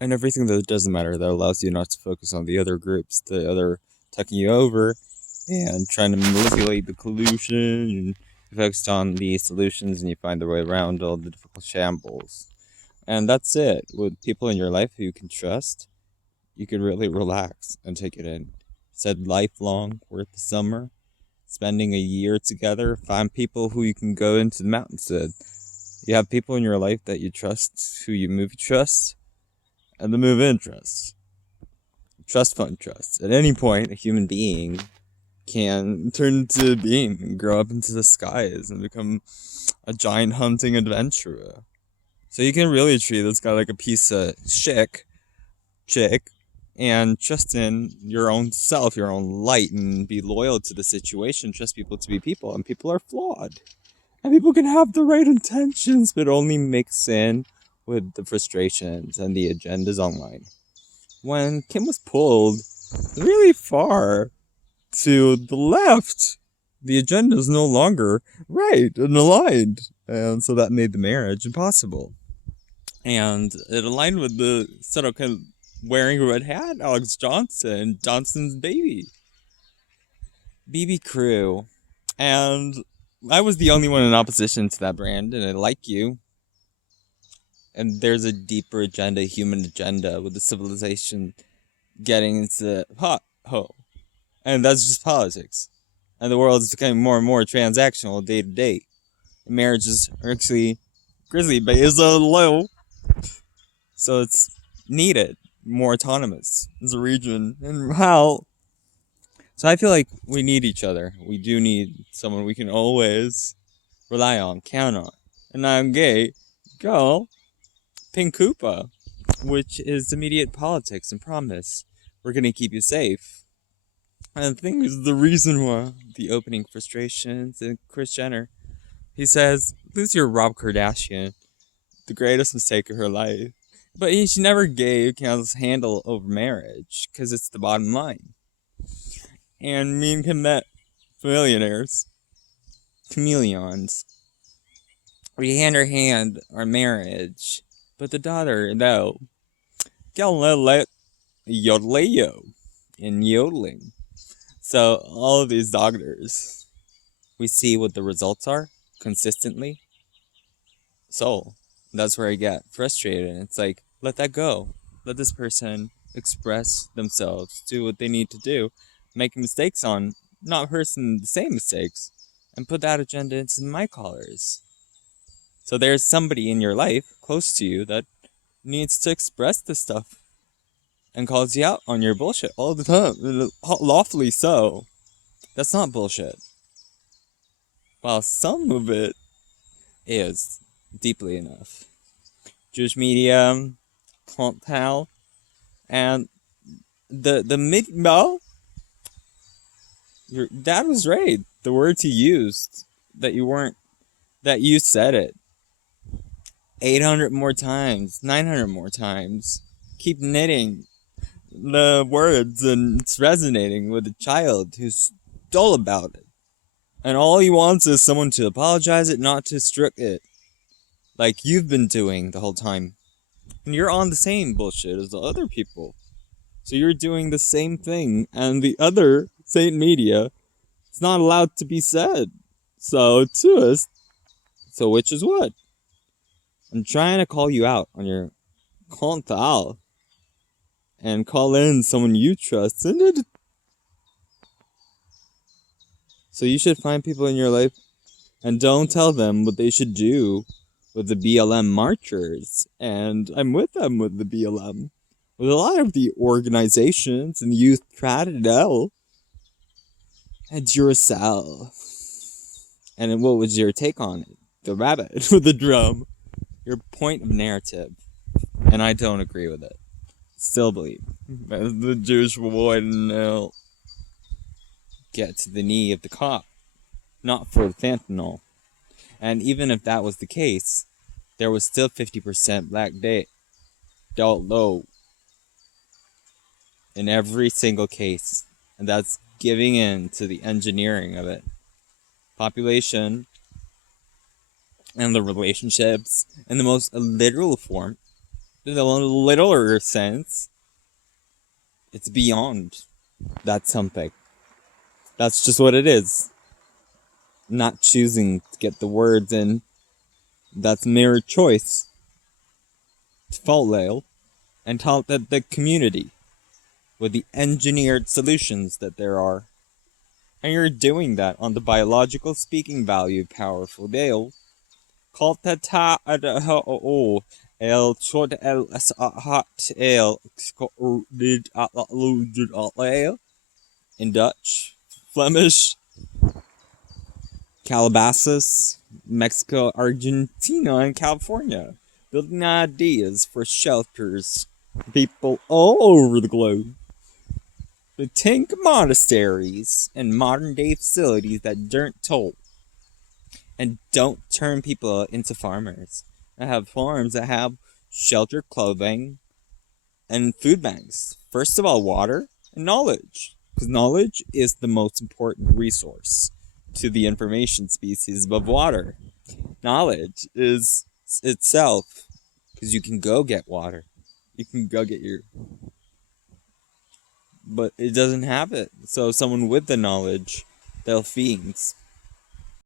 and everything that doesn't matter that allows you not to focus on the other groups, the other tucking you over and trying to manipulate the collusion. And you focused on the solutions and you find the way around all the difficult shambles. And that's it. With people in your life who you can trust, you can really relax and take it in. Said lifelong worth the summer, spending a year together, find people who you can go into the mountains with. You have people in your life that you trust, who you move trust, and the move in trust. Trust fund trust. At any point, a human being can turn into a being and grow up into the skies and become a giant hunting adventurer. So you can really treat this guy like a piece of chick, and trust in your own self, your own light, and be loyal to the situation. Trust people to be people, and people are flawed. And people can have the right intentions, but only mix in with the frustrations and the agendas online. When Kim was pulled really far to the left, the agenda is no longer right and aligned. And so that made the marriage impossible. And it aligned with the sort of kind of wearing a red hat, Alex Johnson, Johnson's baby. BB Crew. And I was the only one in opposition to that brand, and I like you. And there's a deeper agenda, human agenda, with the civilization getting into hot ho. And that's just politics. And the world is becoming more and more transactional day to day. Marriages are actually grizzly bears are low, so it's needed more autonomous as a region. And how? So I feel like we need each other. We do need someone we can always rely on, count on. And I'm gay. Go, Pink Koopa, which is immediate politics and promise. We're gonna keep you safe. And the thing is, the reason why the opening frustrations and Kris Jenner, he says, lose your Rob Kardashian, the greatest mistake of her life. But she never gave Candace's handle over marriage, because it's the bottom line. And me and Kim met millionaires, chameleons. We hand our hand our marriage, but the daughter, though, Galileo yodeleo in yodeling. So all of these doctors, we see what the results are consistently. So that's where I get frustrated. It's like, let that go. Let this person express themselves, do what they need to do, make mistakes on, not person the same mistakes, and put that agenda into my collars. So there's somebody in your life close to you that needs to express this stuff and calls you out on your bullshit all the time, lawfully so. That's not bullshit. While some of it is deeply enough. Jewish media, Pal, and the mid no, your dad was right. The words he used that you weren't that you said it 800 more times, 900 more times. Keep knitting the words, and it's resonating with a child who's dull about it. And all he wants is someone to apologize it, not to strict it. Like you've been doing the whole time. And you're on the same bullshit as the other people. So you're doing the same thing, and the other Saint media, it's not allowed to be said. So to us, so which is what? I'm trying to call you out on your contal and call in someone you trust. So you should find people in your life and don't tell them what they should do with the BLM marchers. And I'm with them with the BLM. With a lot of the organizations and youth Tradadel and Duracell. And what was your take on it? The rabbit with the drum. Your point of narrative. And I don't agree with it. Still believe. The Jewish boy will get to the knee of the cop. Not for fentanyl. And even if that was the case, there was still 50% black adult low in every single case. And that's giving in to the engineering of it. Population and the relationships in the most literal form in a littler sense, it's beyond that something. That's just what it is. Not choosing to get the words in, that's mere choice. To follow and taught that the community with the engineered solutions that there are. And you're doing that on the biological speaking value powerful deal. Called the ta el short el hot el in Dutch, Flemish, Calabasas, Mexico, Argentina, and California, building ideas for shelters for people all over the globe. The 10 monasteries and modern-day facilities that don't toll and don't turn people into farmers. That have farms that have shelter, clothing, and food banks. First of all, water and knowledge. Because knowledge is the most important resource to the information species above water. Knowledge is itself, because you can go get water. You can go get your... But it doesn't have it. So someone with the knowledge, they'll fiends.